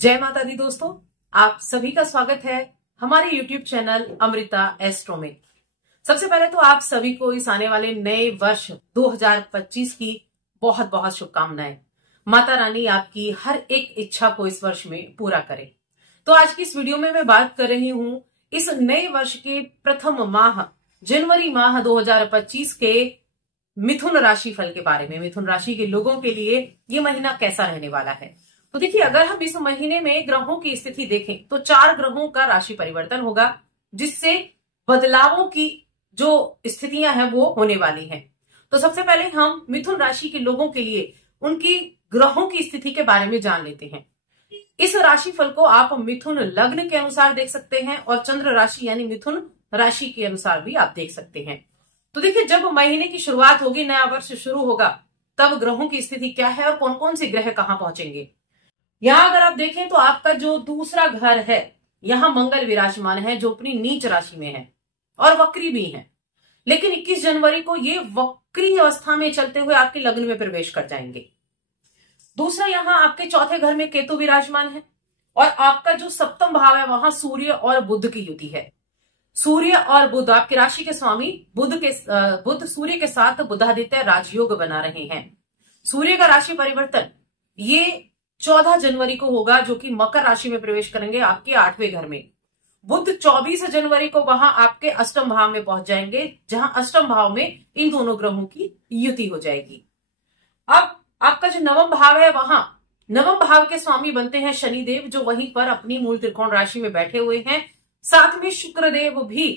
जय माता दी दोस्तों, आप सभी का स्वागत है हमारे YouTube चैनल अमृता एस्ट्रो में। सबसे पहले तो आप सभी को इस आने वाले नए वर्ष 2025 की बहुत बहुत शुभकामनाएं। माता रानी आपकी हर एक इच्छा को इस वर्ष में पूरा करे। तो आज की इस वीडियो में मैं बात कर रही हूं इस नए वर्ष के प्रथम माह जनवरी माह 2025 के मिथुन राशि फल के बारे में। मिथुन राशि के लोगों के लिए ये महीना कैसा रहने वाला है। तो देखिए, अगर हम इस महीने में ग्रहों की स्थिति देखें तो 4 ग्रहों का राशि परिवर्तन होगा, जिससे बदलावों की जो स्थितियां हैं वो होने वाली हैं। तो सबसे पहले हम मिथुन राशि के लोगों के लिए उनकी ग्रहों की स्थिति के बारे में जान लेते हैं। इस राशि फल को आप मिथुन लग्न के अनुसार देख सकते हैं और चंद्र राशि यानी मिथुन राशि के अनुसार भी आप देख सकते हैं। तो देखिए, जब महीने की शुरुआत होगी, नया वर्ष शुरू होगा, तब ग्रहों की स्थिति क्या है और कौन कौन से ग्रह कहां पहुंचेंगे। यहां अगर आप देखें तो आपका जो दूसरा घर है, यहां मंगल विराजमान है जो अपनी नीच राशि में है और वक्री भी है। लेकिन 21 जनवरी को ये वक्री अवस्था में चलते हुए आपके लग्न में प्रवेश कर जाएंगे। दूसरा, यहां आपके चौथे घर में केतु विराजमान है और आपका जो सप्तम भाव है वहां सूर्य और बुध की युति है। सूर्य और बुध, आपकी राशि के स्वामी बुध सूर्य के साथ बुधादित्य राजयोग बना रहे हैं। सूर्य का राशि परिवर्तन ये 14 जनवरी को होगा, जो कि मकर राशि में प्रवेश करेंगे आपके 8वें घर में। बुध 24 जनवरी को वहां आपके अष्टम भाव में पहुंच जाएंगे, जहां अष्टम भाव में इन दोनों ग्रहों की युति हो जाएगी। अब आपका जो नवम भाव है, वहां नवम भाव के स्वामी बनते हैं शनिदेव, जो वहीं पर अपनी मूल त्रिकोण राशि में बैठे हुए हैं। साथ में शुक्रदेव भी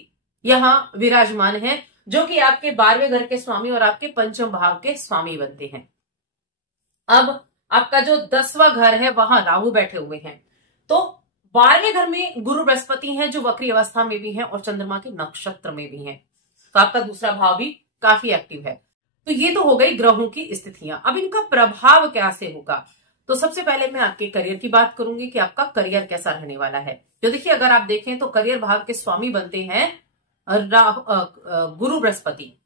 यहां विराजमान है, जो कि आपके 12वें घर के स्वामी और आपके पंचम भाव के स्वामी बनते हैं। अब आपका जो 10वां घर है, वहां राहु बैठे हुए हैं। तो 12वें घर में गुरु बृहस्पति हैं, जो वक्री अवस्था में भी हैं और चंद्रमा के नक्षत्र में भी हैं। तो आपका दूसरा भाव भी काफी एक्टिव है। तो ये तो हो गई ग्रहों की स्थितियां। अब इनका प्रभाव कैसे होगा, तो सबसे पहले मैं आपके करियर की बात करूंगी कि आपका करियर कैसा रहने वाला है। तो देखिए, अगर आप देखें तो करियर भाव के स्वामी बनते हैं गुरु बृहस्पति।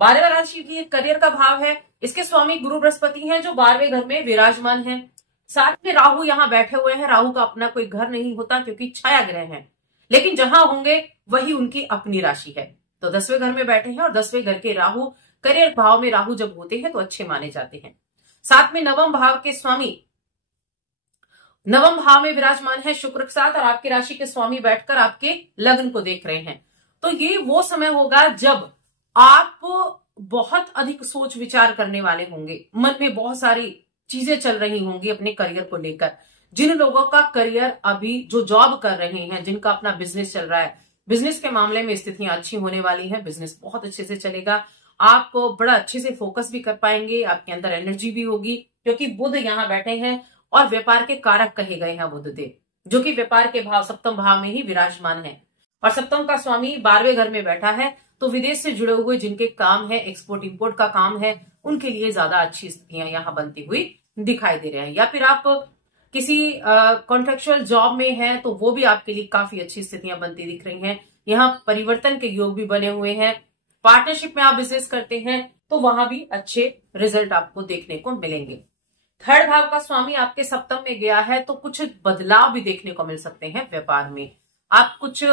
12वें राशि की करियर का भाव है, इसके स्वामी गुरु बृहस्पति हैं, जो 12वें घर में विराजमान हैं। साथ में राहु यहां बैठे हुए हैं। राहु का अपना कोई घर नहीं होता क्योंकि छाया ग्रह हैं, लेकिन जहां होंगे वही उनकी अपनी राशि है। तो 10वें घर में बैठे हैं और 10वें घर के राहु, करियर भाव में राहु जब होते हैं तो अच्छे माने जाते हैं। साथ में नवम भाव के स्वामी नवम भाव में विराजमान है शुक्र के साथ, और आपकी राशि के स्वामी बैठकर आपके लग्न को देख रहे हैं। तो ये वो समय होगा जब आप बहुत अधिक सोच विचार करने वाले होंगे, मन में बहुत सारी चीजें चल रही होंगी अपने करियर को लेकर। जिन लोगों का करियर अभी जो जॉब कर रहे हैं, जिनका अपना बिजनेस चल रहा है, बिजनेस के मामले में स्थितियां अच्छी होने वाली हैं। बिजनेस बहुत अच्छे से चलेगा, आप बड़ा अच्छे से फोकस भी कर पाएंगे, आपके अंदर एनर्जी भी होगी, क्योंकि बुध यहां बैठे हैं और व्यापार के कारक कहे गए हैं बुध देव, जो कि व्यापार के भाव सप्तम भाव में ही विराजमान है। और सप्तम का स्वामी 12वें घर में बैठा है। तो विदेश से जुड़े हुए जिनके काम है, एक्सपोर्ट इंपोर्ट का काम है, उनके लिए ज्यादा अच्छी स्थितियां यहां बनती हुई दिखाई दे रहे हैं। या फिर आप किसी कॉन्ट्रेक्चुअल जॉब में हैं, तो वो भी आपके लिए काफी अच्छी स्थितियां बनती दिख रही हैं। यहाँ परिवर्तन के योग भी बने हुए हैं। पार्टनरशिप में आप बिजनेस करते हैं तो वहां भी अच्छे रिजल्ट आपको देखने को मिलेंगे। 3rd भाव का स्वामी आपके सप्तम में गया है, तो कुछ बदलाव भी देखने को मिल सकते हैं व्यापार में। आप कुछ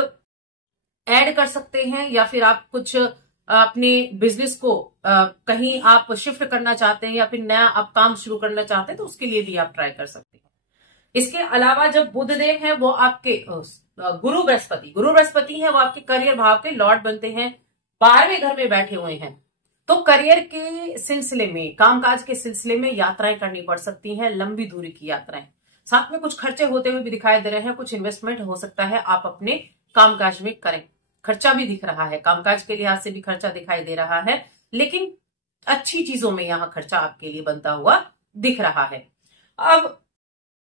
ऐड कर सकते हैं, या फिर आप कुछ अपने बिजनेस को कहीं आप शिफ्ट करना चाहते हैं, या फिर नया आप काम शुरू करना चाहते हैं, तो उसके लिए भी आप ट्राई कर सकते हैं। इसके अलावा जब बुध देव है, वो आपके गुरु बृहस्पति है, वो आपके करियर भाव के लॉर्ड बनते हैं, 12वें घर में बैठे हुए हैं। तो करियर के सिलसिले में, कामकाज के सिलसिले में यात्राएं करनी पड़ सकती हैं, लंबी दूरी की यात्राएं। साथ में कुछ खर्चे होते हुए भी दिखाई दे रहे हैं, कुछ इन्वेस्टमेंट हो सकता है आप अपने कामकाज में करें। खर्चा भी दिख रहा है, कामकाज के लिहाज से भी खर्चा दिखाई दे रहा है, लेकिन अच्छी चीजों में यहां खर्चा आपके लिए बनता हुआ दिख रहा है। अब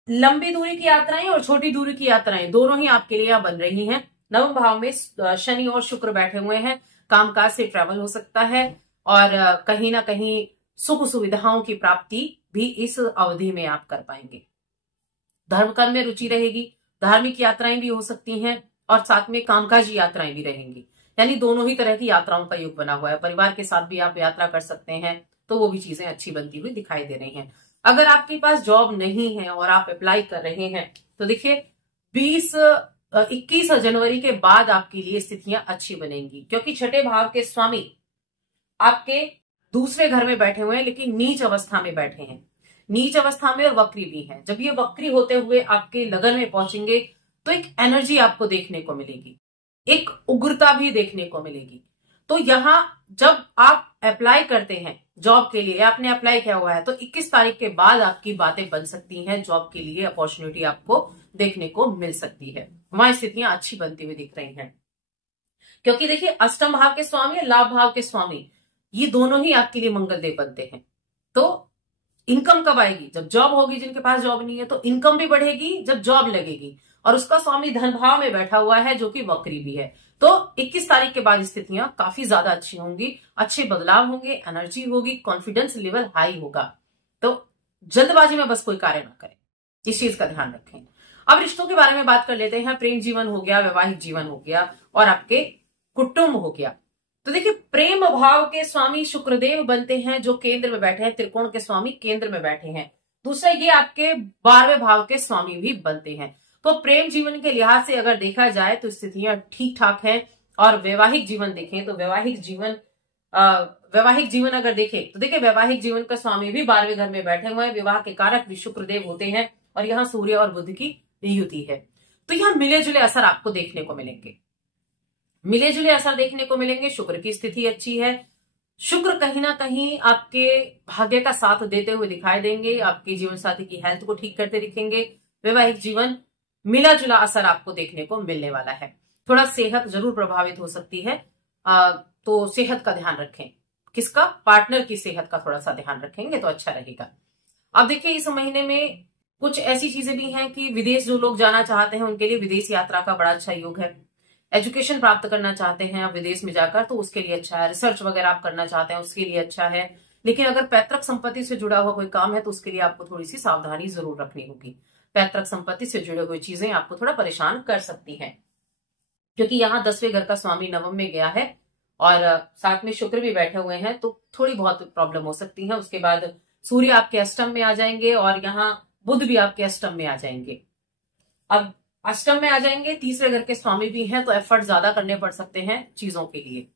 लंबी दूरी की यात्राएं और छोटी दूरी की यात्राएं दोनों ही आपके लिए यहां बन रही हैं। नवम भाव में शनि और शुक्र बैठे हुए हैं, कामकाज से ट्रैवल हो सकता है और कहीं ना कहीं सुख सुविधाओं की प्राप्ति भी इस अवधि में आप कर पाएंगे। धर्म कर्म में रुचि रहेगी, धार्मिक यात्राएं भी हो सकती हैं और साथ में कामकाजी यात्राएं भी रहेंगी। यानी दोनों ही तरह की यात्राओं का योग बना हुआ है। परिवार के साथ भी आप यात्रा कर सकते हैं, तो वो भी चीजें अच्छी बनती हुई दिखाई दे रही हैं। अगर आपके पास जॉब नहीं है और आप अप्लाई कर रहे हैं, तो देखिए 21 जनवरी के बाद आपके लिए स्थितियां अच्छी बनेंगी, क्योंकि छठे भाव के स्वामी आपके दूसरे घर में बैठे हुए हैं, लेकिन नीच अवस्था में बैठे हैं, नीच अवस्था में और वक्री भी हैं। जब ये वक्री होते हुए आपके लगन में पहुंचेंगे तो एक एनर्जी आपको देखने को मिलेगी, एक उग्रता भी देखने को मिलेगी। तो यहां जब आप अप्लाई करते हैं जॉब के लिए, आपने अप्लाई किया हुआ है, तो 21 तारीख के बाद आपकी बातें बन सकती हैं, जॉब के लिए अपॉर्चुनिटी आपको देखने को मिल सकती है। वहां स्थितियां अच्छी बनती हुई दिख रही हैं, क्योंकि देखिए अष्टम भाव के स्वामी, लाभ भाव के स्वामी, ये दोनों ही आपके लिए मंगल देव बनते हैं। तो इनकम कब आएगी? जब जॉब होगी। जिनके पास जॉब नहीं है तो इनकम भी बढ़ेगी जब जॉब लगेगी, और उसका स्वामी धन भाव में बैठा हुआ है जो कि वक्री भी है। तो 21 तारीख के बाद स्थितियां काफी ज्यादा अच्छी होंगी, अच्छे बदलाव होंगे, एनर्जी होगी, कॉन्फिडेंस लेवल हाई होगा। तो जल्दबाजी में बस कोई कार्य ना करें, इस चीज का ध्यान रखें। अब रिश्तों के बारे में बात कर लेते हैं। प्रेम जीवन हो गया, वैवाहिक जीवन हो गया, और आपके कुटुंब हो गया। तो देखिए प्रेम भाव के स्वामी शुक्रदेव बनते हैं जो केंद्र में बैठे हैं, त्रिकोण के स्वामी केंद्र में बैठे हैं। दूसरा, ये आपके 12वें भाव के स्वामी भी बनते हैं। तो प्रेम जीवन के लिहाज से अगर देखा जाए तो स्थितियां ठीक ठाक हैं। और वैवाहिक जीवन देखें तो वैवाहिक जीवन अगर देखें तो देखिए वैवाहिक जीवन का स्वामी भी 12वें घर में बैठे हुए हैं। विवाह के कारक भी शुक्रदेव होते हैं, और यहाँ सूर्य और बुध की युति है। तो यहाँ मिले जुले असर आपको देखने को मिलेंगे, मिले जुले असर देखने को मिलेंगे। शुक्र की स्थिति अच्छी है। शुक्र कहीं ना कहीं आपके भाग्य का साथ देते हुए दिखाई देंगे, आपके जीवन साथी की हेल्थ को ठीक करते दिखेंगे। वैवाहिक जीवन मिला जुला असर आपको देखने को मिलने वाला है। थोड़ा सेहत जरूर प्रभावित हो सकती है, तो सेहत का ध्यान रखें। किसका? पार्टनर की सेहत का थोड़ा सा ध्यान रखेंगे तो अच्छा रहेगा। अब देखिए इस महीने में कुछ ऐसी चीजें भी हैं कि विदेश जो लोग जाना चाहते हैं उनके लिए विदेश यात्रा का बड़ा अच्छा योग है। एजुकेशन प्राप्त करना चाहते हैं आप विदेश में जाकर तो उसके लिए अच्छा है। रिसर्च वगैरह आप करना चाहते हैं उसके लिए अच्छा है। लेकिन अगर पैतृक संपत्ति से जुड़ा हुआ कोई काम है तो उसके लिए आपको थोड़ी सी सावधानी जरूर रखनी होगी। पैतृक संपत्ति से जुड़े हुई चीजें आपको थोड़ा परेशान कर सकती हैं, क्योंकि यहाँ 10वें घर का स्वामी नवम में गया है और साथ में शुक्र भी बैठे हुए हैं, तो थोड़ी बहुत प्रॉब्लम हो सकती है। उसके बाद सूर्य आपके अष्टम में आ जाएंगे और यहाँ बुध भी आपके अष्टम में आ जाएंगे। अब अष्टम में आ जाएंगे, तीसरे घर के स्वामी भी हैं, तो एफर्ट ज्यादा करने पड़ सकते हैं चीजों के लिए,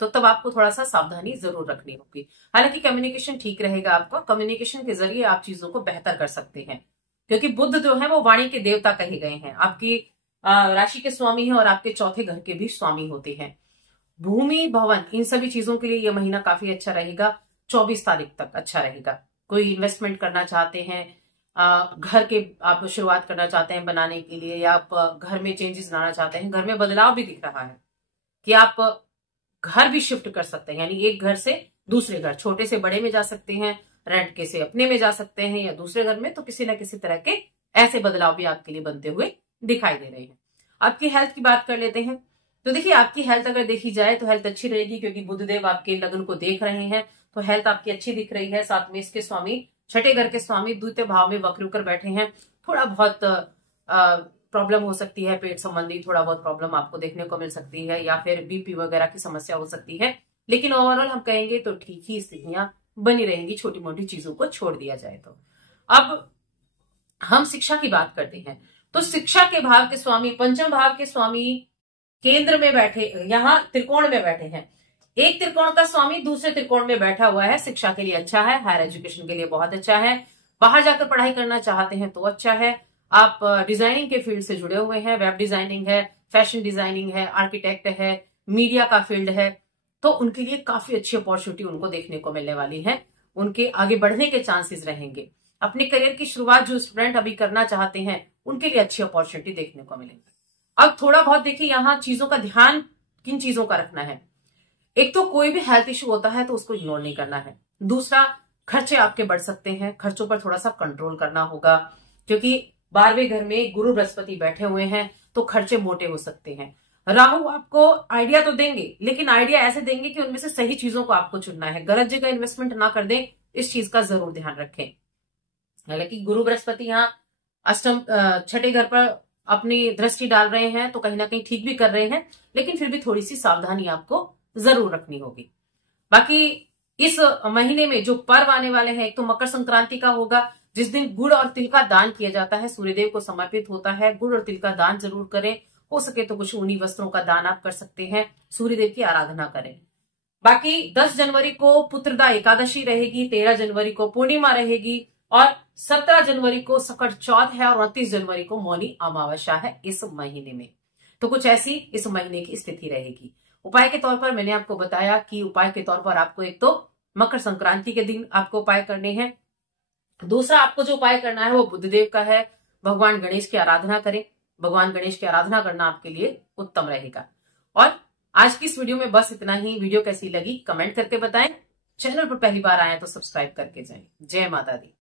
तो तब आपको थोड़ा सा सावधानी जरूर रखनी होगी। हालांकि कम्युनिकेशन ठीक रहेगा आपका, कम्युनिकेशन के जरिए आप चीजों को बेहतर कर सकते हैं, क्योंकि बुध जो है वो वाणी के देवता कहे गए हैं, आपकी राशि के स्वामी हैं और आपके चौथे घर के भी स्वामी होते हैं। भूमि भवन इन सभी चीजों के लिए यह महीना काफी अच्छा रहेगा। 24 तारीख तक अच्छा रहेगा। कोई इन्वेस्टमेंट करना चाहते हैं, घर के आप शुरुआत करना चाहते हैं बनाने के लिए, या आप घर में चेंजेस लाना चाहते हैं, घर में बदलाव भी दिख रहा है कि आप घर भी शिफ्ट कर सकते हैं, यानी एक घर से दूसरे घर, छोटे से बड़े में जा सकते हैं, रेंट के से अपने में जा सकते हैं या दूसरे घर में। तो किसी न किसी तरह के ऐसे बदलाव भी आपके लिए बनते हुए दिखाई दे रहे हैं। आपकी हेल्थ की बात कर लेते हैं। तो देखिए आपकी हेल्थ अगर देखी जाए तो हेल्थ अच्छी रहेगी, क्योंकि बुधदेव आपके लग्न को देख रहे हैं, तो हेल्थ आपकी अच्छी दिख रही है। साथ में इसके स्वामी छठे घर के स्वामी द्वितीय भाव में वक्र होकर बैठे हैं। थोड़ा बहुत प्रॉब्लम हो सकती है, पेट संबंधी थोड़ा बहुत प्रॉब्लम आपको देखने को मिल सकती है, या फिर बीपी वगैरह की समस्या हो सकती है। लेकिन ओवरऑल हम कहेंगे तो ठीक ही स्थितियां बनी रहेंगी, छोटी मोटी चीजों को छोड़ दिया जाए तो। अब हम शिक्षा की बात करते हैं। तो शिक्षा के भाव के स्वामी, पंचम भाव के स्वामी केंद्र में बैठे, यहाँ त्रिकोण में बैठे हैं। एक त्रिकोण का स्वामी दूसरे त्रिकोण में बैठा हुआ है। शिक्षा के लिए अच्छा है, हायर एजुकेशन के लिए बहुत अच्छा है। बाहर जाकर पढ़ाई करना चाहते हैं तो अच्छा है। आप डिजाइनिंग के फील्ड से जुड़े हुए हैं, वेब डिजाइनिंग है, फैशन डिजाइनिंग है, आर्किटेक्ट है, मीडिया का फील्ड है, तो उनके लिए काफी अच्छी अपॉर्चुनिटी उनको देखने को मिलने वाली है। उनके आगे बढ़ने के चांसेस रहेंगे। अपने करियर की शुरुआत जो स्टूडेंट अभी करना चाहते हैं उनके लिए अच्छी अपॉर्चुनिटी देखने को मिलेगी। अब थोड़ा बहुत देखिए यहाँ चीजों का ध्यान किन चीजों का रखना है। एक तो कोई भी हेल्थ इश्यू होता है तो उसको इग्नोर नहीं करना है। दूसरा, खर्चे आपके बढ़ सकते हैं, खर्चों पर थोड़ा सा कंट्रोल करना होगा, क्योंकि 12वें घर में गुरु बृहस्पति बैठे हुए हैं, तो खर्चे मोटे हो सकते हैं। राहु आपको आइडिया तो देंगे, लेकिन आइडिया ऐसे देंगे कि उनमें से सही चीजों को आपको चुनना है। गलत जगह इन्वेस्टमेंट ना कर दें, इस चीज का जरूर ध्यान रखें। हालांकि गुरु बृहस्पति यहाँ अष्टम छठे घर पर अपनी दृष्टि डाल रहे हैं, तो कहीं ना कहीं ठीक भी कर रहे हैं, लेकिन फिर भी थोड़ी सी सावधानी आपको जरूर रखनी होगी। बाकी इस महीने में जो पर्व आने वाले हैं, एक तो मकर संक्रांति का होगा, जिस दिन गुड़ और तिल का दान किया जाता है, सूर्यदेव को समर्पित होता है। गुड़ और तिल का दान जरूर करें। हो सके तो कुछ ऊनी वस्त्रों का दान आप कर सकते हैं। सूर्यदेव की आराधना करें। बाकी 10 जनवरी को पुत्रदा एकादशी रहेगी, 13 जनवरी को पूर्णिमा रहेगी और 17 जनवरी को सकट चौथ है और 29 जनवरी को मौनी अमावस्या है इस महीने में। तो कुछ ऐसी इस महीने की स्थिति रहेगी। उपाय के तौर पर मैंने आपको बताया कि उपाय के तौर पर आपको एक तो मकर संक्रांति के दिन आपको उपाय करने हैं। दूसरा आपको जो उपाय करना है वो बुधदेव का है। भगवान गणेश की आराधना करें। भगवान गणेश की आराधना करना आपके लिए उत्तम रहेगा। और आज की इस वीडियो में बस इतना ही। वीडियो कैसी लगी कमेंट करके बताएं। चैनल पर पहली बार आए तो सब्सक्राइब करके जाएं। जय माता दी।